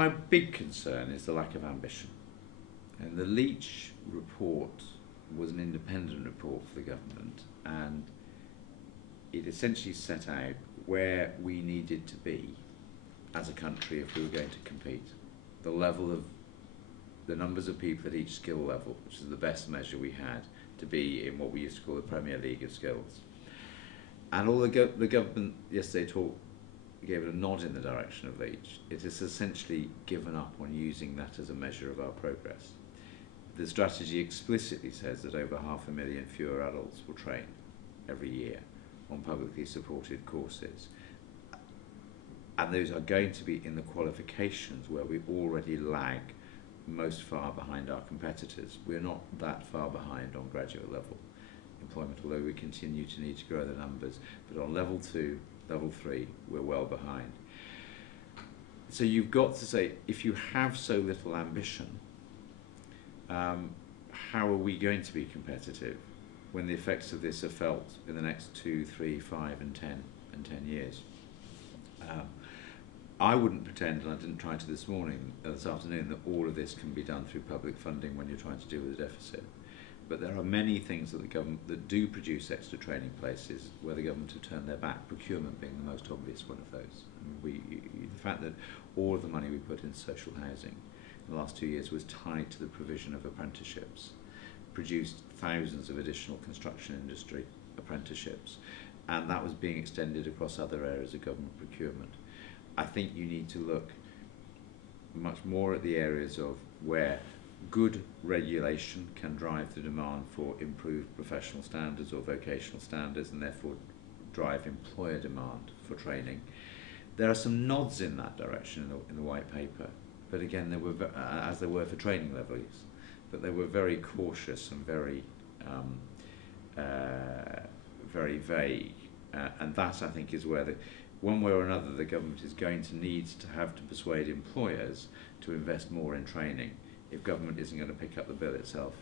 my big concern is the lack of ambition. And the Leach report was an independent report for the government, and it essentially set out where we needed to be as a country if we were going to compete. The level of the numbers of people at each skill level, which is the best measure we had to be in what we used to call the Premier League of skills. And all the government yesterday gave it a nod in the direction of Leach. It has essentially given up on using that as a measure of our progress. The strategy explicitly says that over 500,000 fewer adults will train every year on publicly supported courses. And those are going to be in the qualifications where we already lag most far behind our competitors. We're not that far behind on graduate level employment, although we continue to need to grow the numbers. But on level 2, level 3, we're well behind. So you've got to say, if you have so little ambition, how are we going to be competitive when the effects of this are felt in the next 2, 3, 5 and 10 years? I wouldn't pretend, and I didn't try to this afternoon, that all of this can be done through public funding when you're trying to deal with a deficit. But there are many things that the government that do produce extra training places where the government have turned their back, procurement being the most obvious one of those. I mean, the fact that all of the money we put into social housing in the last 2 years was tied to the provision of apprenticeships, produced thousands of additional construction industry apprenticeships, and that was being extended across other areas of government procurement. I think you need to look much more at the areas of where good regulation can drive the demand for improved professional standards or vocational standards, and therefore drive employer demand for training. There are some nods in that direction in the white paper, but again, there were, as there were for training levels, but they were very cautious and very vague, and that I think is where one way or another the government is going to need to have to persuade employers to invest more in training if government isn't going to pick up the bill itself.